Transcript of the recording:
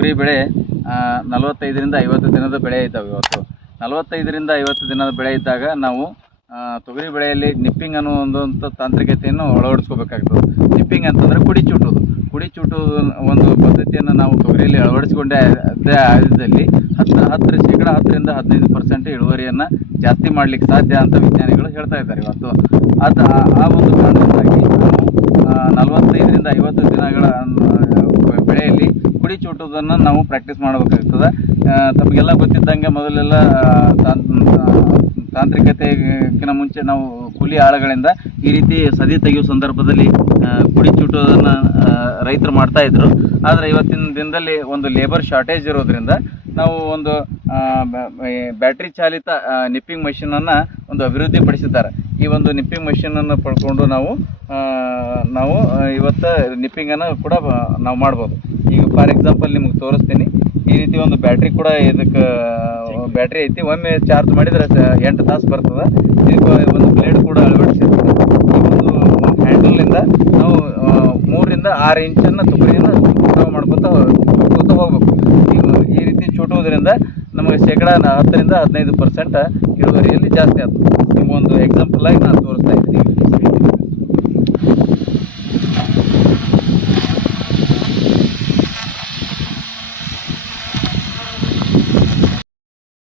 ತೊಗರಿ ಬೆಳೆ ನಲವತ್ತೈದರಿಂದ ಐವತ್ತು ದಿನದ ಬೆಳೆ ಇದ್ದಾವೆ ಇವತ್ತು. ನಲವತ್ತೈದರಿಂದ ಐವತ್ತು ದಿನದ ಬೆಳೆ ಇದ್ದಾಗ ನಾವು ತೊಗರಿ ಬೆಳೆಯಲ್ಲಿ ನಿಪ್ಪಿಂಗ್ ಅನ್ನೋ ಒಂದು ಒಂದು ತಾಂತ್ರಿಕತೆಯನ್ನು ಅಳವಡಿಸ್ಕೋಬೇಕಾಗ್ತದೆ. ನಿಪ್ಪಿಂಗ್ ಅಂತಂದರೆ ಕುಡಿ ಚೂಟೋದು. ಕುಡಿ ಚೂಟೋದು ಒಂದು ಪದ್ಧತಿಯನ್ನು ನಾವು ತೊಗರಿಯಲ್ಲಿ ಅಳವಡಿಸಿಕೊಂಡೇ ಅದೇ ಆದಲ್ಲಿ ಹತ್ತು, ಹತ್ತರ ಶೇಕಡ ಹತ್ತರಿಂದ ಹದಿನೈದು ಪರ್ಸೆಂಟ್ ಇಳುವರಿಯನ್ನು ಜಾಸ್ತಿ ಮಾಡಲಿಕ್ಕೆ ಸಾಧ್ಯ ಅಂತ ವಿಜ್ಞಾನಿಗಳು ಹೇಳ್ತಾ ಇದ್ದಾರೆ ಇವತ್ತು. ಅದು, ಆ- ಒಂದು ಕಾರಣದಿಂದಾಗಿ ನಾವು ನಲವತ್ತೈದರಿಂದ ಐವತ್ತು ದಿನಗಳ ಬೆಳೆಯಲ್ಲಿ ಕುಡಿ ಚೋಟೋದನ್ನು ನಾವು ಪ್ರಾಕ್ಟೀಸ್ ಮಾಡಬೇಕಾಗ್ತದೆ. ತಮಗೆಲ್ಲ ಗೊತ್ತಿದ್ದಂಗೆ ಮೊದಲೆಲ್ಲ ತಾಂತ್ರಿಕತೆಗಿಂತ ಮುಂಚೆ ನಾವು ಕೂಲಿ ಆಳುಗಳಿಂದ ಈ ರೀತಿ ಸದಿ ತೆಗೆಯುವ ಸಂದರ್ಭದಲ್ಲಿ ಕುಡಿ ಚೂಟೋದನ್ನು ರೈತರು ಮಾಡ್ತಾ ಇದ್ರು. ಆದರೆ ಇವತ್ತಿನ ದಿನದಲ್ಲಿ ಒಂದು ಲೇಬರ್ ಶಾರ್ಟೇಜ್ ಇರೋದ್ರಿಂದ ನಾವು ಒಂದು ಬ್ಯಾಟ್ರಿ ಚಾಲಿತ ನಿಪ್ಪಿಂಗ್ ಮಷೀನನ್ನು ಒಂದು ಅಭಿವೃದ್ಧಿ ಪಡಿಸಿದ್ದಾರೆ ಈ ಒಂದು ನಿಪ್ಪಿಂಗ್ ಮಷೀನನ್ನು ಪಡ್ಕೊಂಡು ನಾವು ನಾವು ಇವತ್ತು ನಿಪ್ಪಿಂಗನ್ನು ಕೂಡ ನಾವು ಮಾಡ್ಬೋದು. ಈಗ ಫಾರ್ ಎಕ್ಸಾಂಪಲ್ ನಿಮಗೆ ತೋರಿಸ್ತೀನಿ. ಈ ರೀತಿ ಒಂದು ಬ್ಯಾಟ್ರಿ ಕೂಡ ಇದಕ್ಕೆ ಬ್ಯಾಟ್ರಿ ಐತಿ. ಒಮ್ಮೆ ಚಾರ್ಜ್ ಮಾಡಿದರೆ ಎಂಟು ತಾಸು ಬರ್ತದೆ. ಇದಕ್ಕೆ ಒಂದು ಬ್ಲೇಡ್ ಕೂಡ ಅಳವಡಿಸಿರ್ತದೆ ಈ ಒಂದು ಹ್ಯಾಂಡಲ್ನಿಂದ ನಾವು ಮೂರರಿಂದ ಆರು ಇಂಚನ್ನು ತೊಗರಿಯನ್ನು ನಾವು ಮಾಡ್ಕೊತ ಮಾಡ್ಕೊತ ಹೋಗ್ಬೇಕು ಈಗ ಈ ರೀತಿ ಚೂಟುವುದರಿಂದ ನಮಗೆ ಶೇಕಡ ಹತ್ತರಿಂದ ಹದಿನೈದು ಪರ್ಸೆಂಟ್ ಇಳುವರಿಯಲ್ಲಿ ಜಾಸ್ತಿ ಆಗ್ತದೆ. ನಿಮ್ಗೊಂದು ಎಕ್ಸಾಂಪಲ್ ಆಗಿ ನಾನು